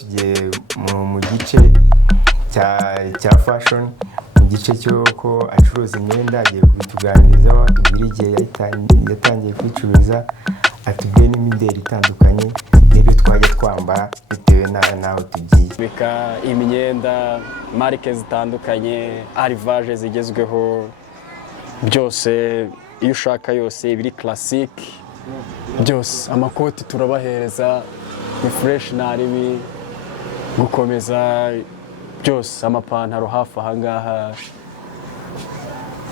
tugiye mu gice cya fashion, mu gice cy'uko acuruza imyenda. Agiye kubituganirizaho atubwira igihe yatangiye kwicuruza, atubwiye n'imideli itandukanye n'ibyo twajya twambara bitewe n'aho tugiye. Bika imyenda, marike zitandukanye, arrivage zigezweho, byose iyo ushaka yose biri classic, byose amakoti turabahereza, ni fresh naribi gukomeza, byose amapantaro hafi aha ngaha,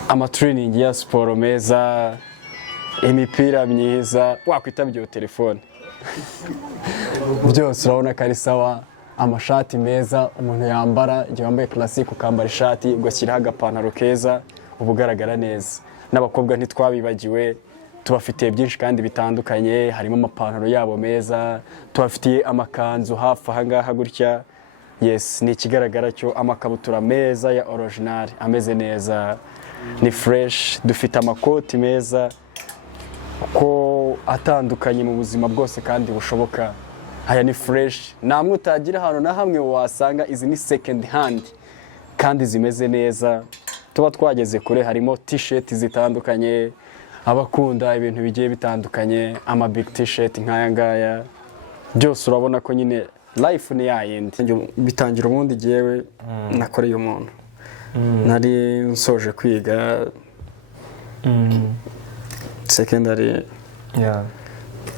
amatraining ya siporo meza, imipira myiza, wakwitabye telefone byose urabona ko ari sawa. Amashati meza umuntu yambara, igihe wambaye classic ukambara ishati ugashyiraho agapantaro keza uba ugaragara neza. N'abakobwa ntitwabibagiwe, tubafitiye byinshi kandi bitandukanye, harimo amapantaro yabo meza, tubafitiye amakanzu hafi aha ngaha gutya. Yes, ni ikigaragara cyo amakabutura meza ya original ameze neza, ni fresh. Dufite amakoti meza ko atandukanye mu buzima bwose kandi bushoboka. Aya ni fresh, namwe utagira ahantu na hamwe wasanga. Izi ni second hand kandi zimeze neza, tuba twageze kure. Harimo t-shirt zitandukanye, abakunda ibintu bigiye bitandukanye, ama big t-shirt nk'aya ngaya, byose urabona ko nyine life ni yayindi. Bitangira ubundi jewe nakoreye umuntu, nari nsoje kwiga secondary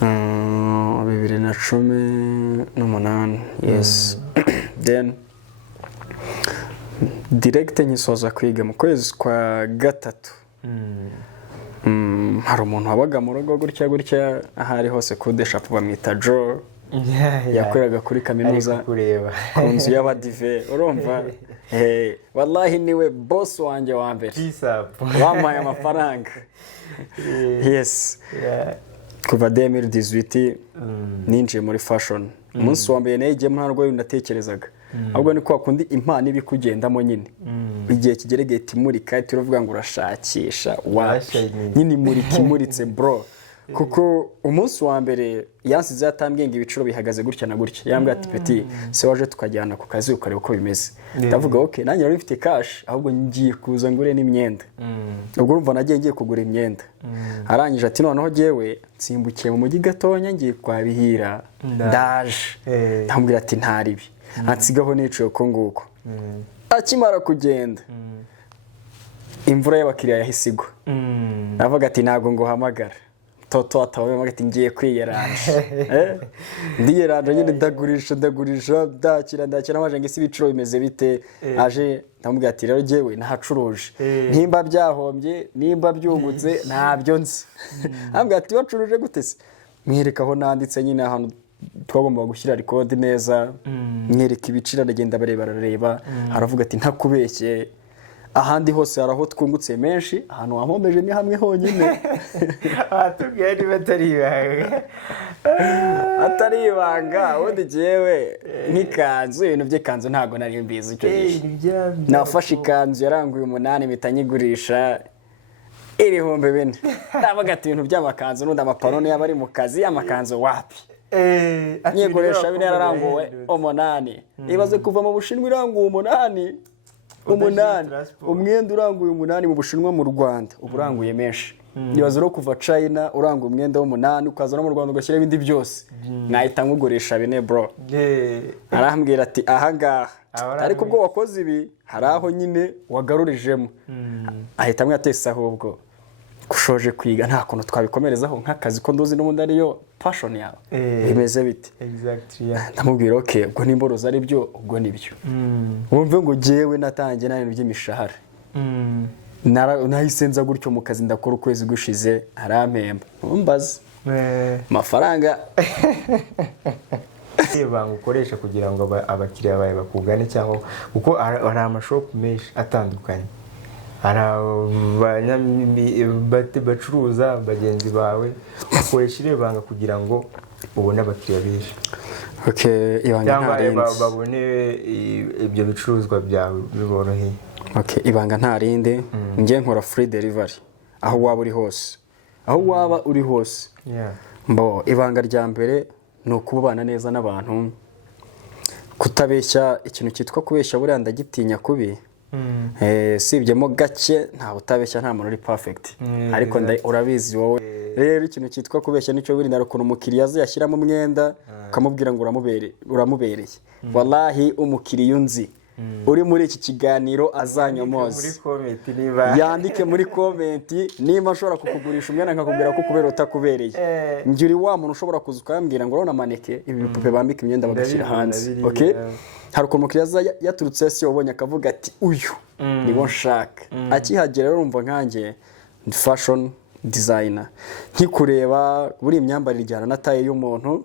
2018. Yes. Then direct nkisoza kwiga mu kwezi kwa gatatu, hari umuntu wabaga mu rugo gutya ahari hose kude shop bamwita Joe, yakoreraga kuri kaminuza ku nzu y'abadive, urumva. Wallahi niwe boss wanjye wa mbere, wampaye amafaranga. Yes. Kuva 2018 ninjiye muri fashion. Umunsi wa mbere nayigiyemo nta rwayo ndatekerezaga, ahubwo ni kwa kundi impano ibikugendamo nyine. Igihe kigeregeye timurika turavuga ngo urashakisha wapi, nyine imuritse bro. Kuko umunsi wa mbere yansize yatambwiye ngo ibiciro bihagaze gutya na gutya, yambwiye ati peti se waje tukajyana ku kazi ukareba uko bimeze. Ndavuga okay, nanjye nari mfite cash, ahubwo ngiye kuza ngure n'imyenda. Ubwo urumva nagiye kugura imyenda. Arangije ati noneho jewe nsimbukiye mu mujyi gatonya ngiye kwabihira ndaje. Ndambwira ati ntaribi, ansigaho niciye uko nguko. Akimara kugenda imvura y'abakiriya yahisigwa. Navuga ati ntago ngo hamagara toto atawe magati ngiye kwiyeranje. Ndiyeranje nyine ndagurisha ndakira amaje ngisi ibiciro bimeze bite. Aje ndamubwira ati rero jewe nahacuruje, nimba byahombye nimba byungutse ntabyo nzi. Ambwira ati wacuruje gute se? Mwereka aho nanditse nyine ahantu twagomba gushyira record neza, mwereka ibiciro ndagenda bareba. Aravuga ati ntakubeshye, ahandi hose haraho twungutse menshi, ahantu wampomeje ni hamwe honyine. Atubwiye niba atari ibanga. Ubundi jewe nk'ikanzu, ibintu by'ikanzu ntago nari mbizi icyo gihe. Nafashe ikanzu yaranguye 8 mpita nyigurisha 4,000. Ndavuga ati ibintu by'amakanzu n'undi amapanone y'abari mu kazi, amakanzu wapi. Nyigurisha bine yararanguwe 8. Ibaze kuva mu Bushinwa iranguye 8. Umwenda uranguye 8 mu Bushinwa, mu Rwanda uburanguye menshi. Nibaza ro kuva China uranguye umwenda w'8 ukazana mu Rwanda ugashyira ibindi byose, nahita ngugurisha bine bro. Arambwira ati aha ngaha ariko ubwo wakoze ibi hari aho nyine wagarurijemo. Ahita mwatesa ahubwo kushoje kwiga nta kuntu twabikomerezaho nk'akazi ko nduzi n'ubundi ariyo passion yawe. Bimeze bite? Exactly. Ndamubwira okay, ubwo nimboroza ari byo, ubwo nibyo. Wumve ngo jewe natangiye n'ibintu by'imishahara. Nahisenza gutyo mu kazi ndakora ukwezi gushize arampemba. Umbaza mafaranga banga ukoresha kugira ngo abakiriya bawe bakugane, cyangwa kuko hari amashop menshi atandukanye, hari bacuruza bagenzi bawe, ukoresha ibanga kugira ngo ubone abakiriya benshi. Okay, ibanga ntarindi babone ibyo bicuruzwa byawe biboroheye. Okay, ibanga ntarindi ngiye nkora free delivery aho waba uri hose. Mbo ibanga rya mbere ni ukubana neza n'abantu, kutabeshya ikintu cyitwa kubeshya buriya ndagitinya kubi. Sibyemo gake nta utabeshya nta muntu uri perfect, ariko urabizi wowe rero ikintu cyitwa kubeshya nicyo wirinda rukuno umukiriya azashyiramo umwenda ukamubwira ngo uramubereye. Wallahi umukiriya unzi uri muri iki kiganiro azanyomoza, yandike muri comment niba ashobora kukugurisha umwenda nkakubwira ko kubera utakubereye. Njye uri wa muntu ushobora kuza ukambwira ngo urabona maneke ibi bipupe bambika imyenda bagashyira hanze. Okay, hari uko umukiriya yaturutse se ubonye akavuga ati uyu nibo nshaka. Akihagera rero urumva nkanjye fashion designer nkikureba buri imyambarire ijyana na taye y'umuntu,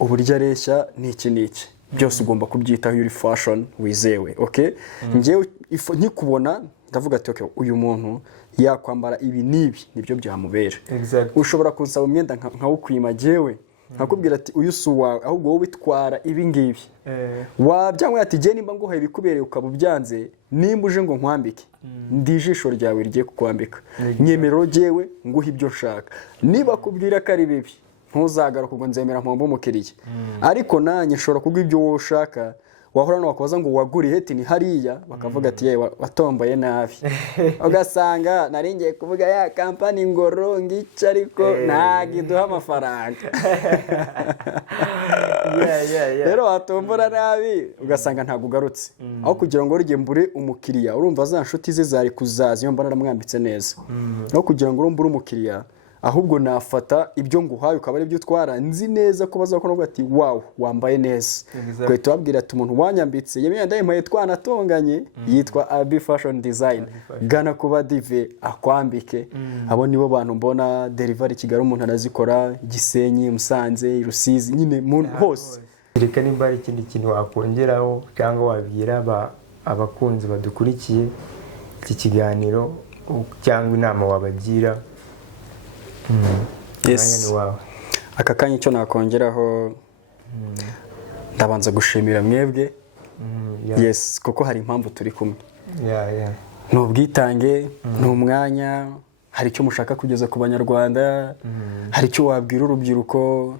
uburyo areshya n'iki byose ugomba kubyitaho uri fashion wizewe. Okay, njyewe nkikubona ndavuga ati okay, uyu muntu yakwambara ibi nibyo byamubera. Ushobora kunsaba umwenda nkawukwima jewe nkakubwira ati uyu suwa ahubwo wowe bitwara ibi ngibi. Wabyangwa ati je nimba nguhaye bikubereye ukaba byanze, nimba uje ngo nkwambike ndijisho ryawe rigiye kukwambika, nyemero jewe nguha ibyo nshaka. Niba kubwira ko ari bibi ntuzagaruka ubwo nzemera mpomba umukiriya, ariko nanye nshobora kuguha ibyo wowe ushaka. Wahora no bakabaza ngo waguriye ati ni hariya, bakavuga ati yewe watomboye nabi. Ugasanga naringiye kuvuga ya company ngoro ngica ariko ntagiduha amafaranga. Rero watombora nabi ugasanga ntago ugarutse. Aho kugira ngo urige mbure umukiriya, urumva za nshuti ze zari kuzaza iyo mbana namwambitse neza. Aho kugira ngo urumbure umukiriya, ahubwo nafata ibyo nguhaye ukaba ari byo utwara nzi neza ko bazakora ngo ati wow wambaye neza. Kwe tubabwira ati umuntu wanyambitse yemeye ndayimpaye twanatonganye yitwa Abi Fashion Design, gana kuba dive akwambike. Abo nibo bantu mbona delivery Kigali umuntu arazikora, Gisenyi, Musanze, Rusizi, nyine mu hose. Reka nimba ari ikindi kintu wakongeraho cyangwa wabwira abakunzi badukurikiye iki kiganiro cyangwa inama wabagira. Yes. Aka kanya icyo nakongeraho ndabanza gushimira mwebwe. Yes, kuko hari impamvu turi kumwe. N'ubwitange, n'umwanya, hari icyo mushaka kugeza ku Banyarwanda, hari icyo wabwira urubyiruko,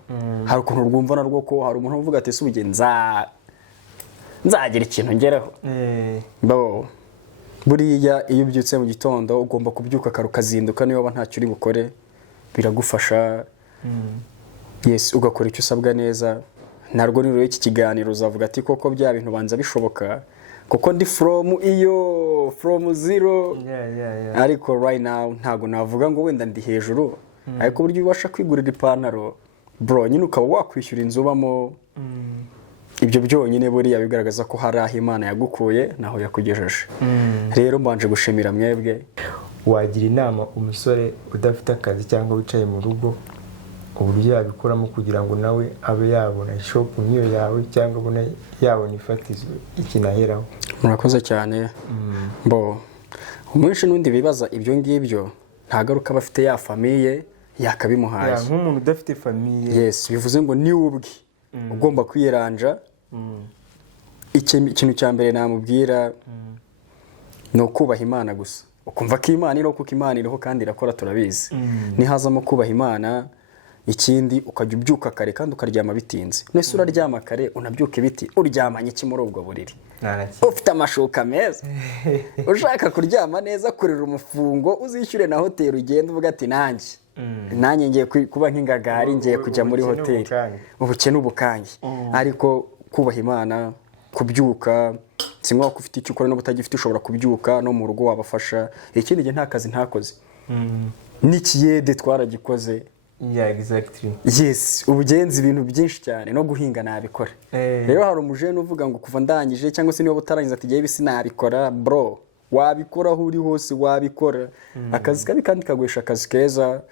hari ukuntu rwumva narwo ko hari umuntu uvuga ati subije nzagira ikintu ngeraho. Buriya iyo ubyutse mu gitondo ugomba kubyuka karukazinduka niyo ntacyo uri bukore biragufasha. Yes, ugakora icyo usabwa neza. Narwo niro iki kiganiro uzavuga ati koko bya bintu banza bishoboka kuko ndi from zero. Ariko right now ntago navuga ngo wenda ndi hejuru, ariko buryo ubasha kwigurira ipantaro bro nyine ukaba wakwishyura inzu ubamo. Ibyo byonyine buriya bigaragaza ko hari aho Imana yagukuye naho yakugejeje. Rero mbanje gushimira mwebwe. Wagira inama umusore udafite akazi cyangwa wicaye mu rugo uburyo yabikoramo kugira ngo nawe abe yabona shop niyo yawe cyangwa yabona ifatizo ikinaheraho? Murakoze cyane. Umunshi n'undi bibaza ibyo ngibyo ntagaruka bafite ya famille yakabimuhaye. Nk'umuntu udafite famille. Yes, bivuze ngo ni ubwe ugomba kwiranja. Ikintu cya mbere namubwira no kubaha Imana gusa. Ukumva ko Imana iriho kuko Imana iriho kandi irakora turabizi. Nihazamo kubaha Imana, ikindi ukajya ubyuka kare kandi ukaryama bitinze. Nese uraryama kare unabyuke biti uryamanye iki muri ubwo buriri? Ufite amashuka meza, ushaka kuryama neza kurira umufungo uzishyure na hoteli ugenda uvuga ati nanjye ngiye kuba nk'ingagari ngiye kujya muri hoteli. Ubukene ubukange. Ariko kubaha Imana, kubyuka simwa ko ufite icyo ukora no butagifite ushobora kubyuka no mu rugo wabafasha. Ikindi gihe nta kazi ntakoze n'ikiyede twaragikoze. Exactly. Yes, ubugenzi ibintu byinshi cyane no guhinga nabikora. Rero hari umujene uvuga ngo kuva ndangije cyangwa se niba utarangiza ati giye bisi nabikora bro, wabikora aho uri hose wabikora. Akazi kabi kandi kagwesha akazi keza.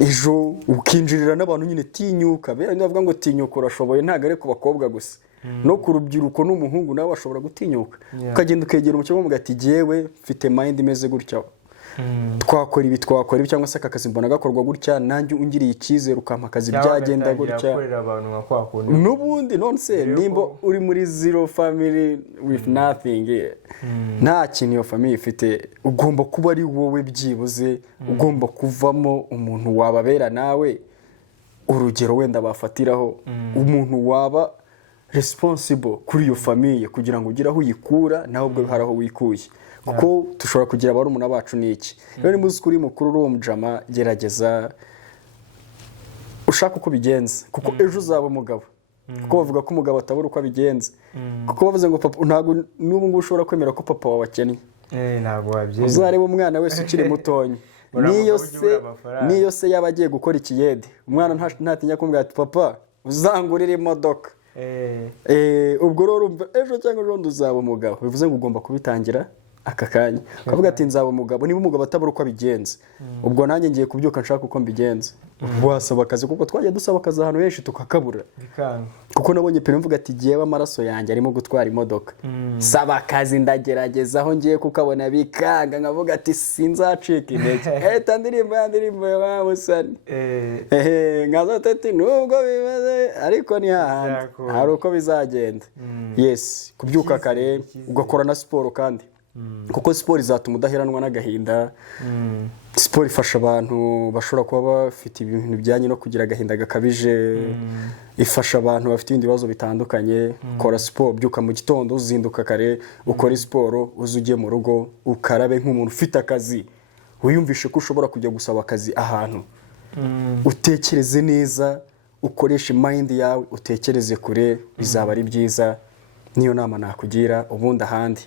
Ejo ukinjirira n'abantu nyine tinyuka. Bera ndavuga ngo tinyuka urashoboye ntago ari ku bakobwa gusa. No ku rubyiruko n'umuhungu nawe ashobora gutinyuka. Ukagenda ukegera umukino mugati jewe mfite mind imeze gutya. Twakora ibi cyangwa se akazi mbona gakorwa gutya nanjye ungiriye icyizere ukampa akazi byagenda gutya. N'ubundi nonse nimba uri muri zero family with nothing, nta kintu iyo family ifite, ugomba kuba ari wowe byibuze, ugomba kuvamo umuntu wababera nawe urugero wenda bafatiraho, umuntu waba responsible kuri iyo famille kugira ngo ugire aho uyikura nawe ubwo hari aho wikuye kuko dushobora kugira barumuna bacu n'iki rero ni muzi kuri mukuru uri umujama gerageza ushaka uko bigenza kuko ejo uzaba umugabo kuko bavuga ko umugabo atabura uko abigenza kuko bavuze ngo papa ntabwo n'ubu ngubu ushobora kwemera ko papa wawe akennye ntabwo wabyemera uzareba umwana wese ukiri mutonya niyo se yaba agiye gukora ikiyede umwana ntatinya kumbwira ati papa uzangurira imodoka ubwo rero urumva ejo cyangwa ejo uzaba umugabo bivuze ngo ugomba kubitangira aka kanya ukavuga ati nzaba umugabo niba umugabo atabura uko abigenza ubwo nanjye ngiye kubyuka nshaka uko mbigenza wasaba akazi kuko twagiye dusaba akazi ahantu henshi tukakabura kuko nabonye pe mvuga ati giyewe amaraso yanjye arimo gutwara imodoka saba akazi ndagerageza aho ngiye kukabona bikanga nkavuga ati sinzacika intege tandirimbo ya musani nkaza ati nubwo bibaze ariko ni hahandi hari uko bizagenda yes kubyuka kare ugakora na siporo kandi kuko siporo izatuma udaheranwa n'agahinda siporo ifasha abantu bashobora kuba bafite ibintu bijyanye no kugira agahinda gakabije ifasha abantu bafite ibindi bibazo bitandukanye kora siporo byuka mu gitondo uzinduka kare ukora siporo uzugiye mu rugo ukarabe nk'umuntu ufite akazi wiyumvishe ko ushobora kujya gusaba akazi ahantu utekereze neza ukoreshe mind yawe utekereze kure bizaba ari byiza niyo nama nakugira ubundi ahandi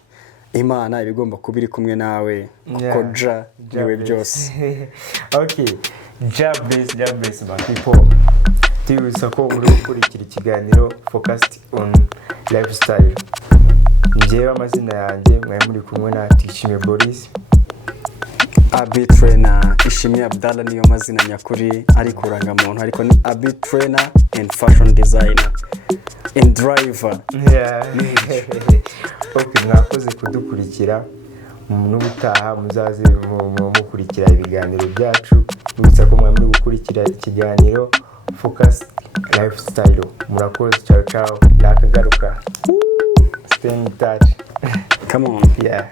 Imana ibigomba kuba iri kumwe nawe kuko ja niwe byose okay job based my people tiwisa ko uri gukurikira ikiganiro focused on lifestyle njyewe amazina yanjye mwari muri kumwe na ISHIMWE Boris Abi Trainer ISHIMWE Abdallah niyo mazina nyakuri ari kuranga muntu ariko ni Abi Trainer and fashion designer and driver okay mwakoze kudukurikira n'ubutaha muzaze mukurikira ibiganiro byacu nibutsa ko mwari muri gukurikira ikiganiro focus lifestyle murakoze ciao nakagaruka stay in touch come on yeah